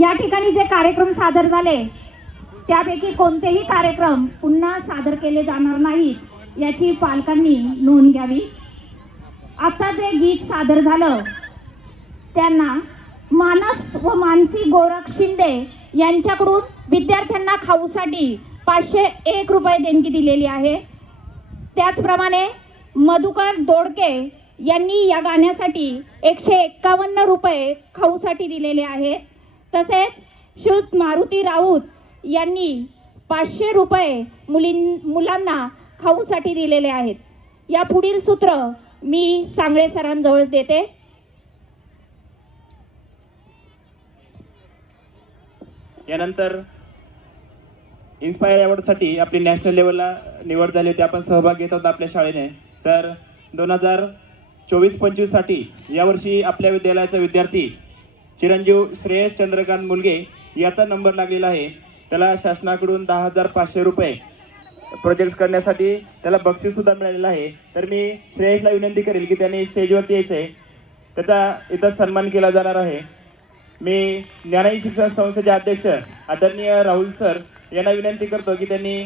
या ठिकाणी जे कार्यक्रम सादर झाले त्यापैकी कोणतेही कार्यक्रम पुन्हा सादर केले जाणार नाहीत याची पालकांनी नोंद घ्यावी। आता जे गीत सादर झालं त्यांना मानस व मानसी गोरख शिंदे यांच्याकडून विद्यार्थ्यांना खाऊसाठी 501 रुपये देणगी दिलेली आहे। त्याचप्रमाणे मधुकर दोडके यांनी या गाण्यासाठी 151 रुपये खाऊसाठी दिलेले आहेत। तसेच श्रुत मारुती राऊत यांनी 500 रुपये मुलांना खाऊसाठी दिलेले आहेत। या पुढील सूत्र मी सांगळे सरांजवळ देते। यानंतर इन्स्पायर अवॉर्डसाठी आपली नॅशनल लेवलला निवड झाली होती, आपण सहभाग घेत आहोत आपल्या शाळेने। तर 2024-25 साठी यावर्षी आपल्या विद्यालयाचा विद्यार्थी चिरंजीव श्रेयस चंद्रकांत मुलगे याचा नंबर लागलेला आहे। त्याला शासनाकडून 10,500 रुपये प्रोजेक्ट करण्यासाठी त्याला बक्षीस सुद्धा मिळालेलं आहे। तर मी श्रेयसला विनंती करेल की त्याने स्टेजवरती यायचं आहे, त्याचा इथं सन्मान केला जाणार आहे। मी ज्ञानाई शिक्षण संस्थेचे अध्यक्ष आदरणीय राहुल सर यांना विनंती करतो की त्यांनी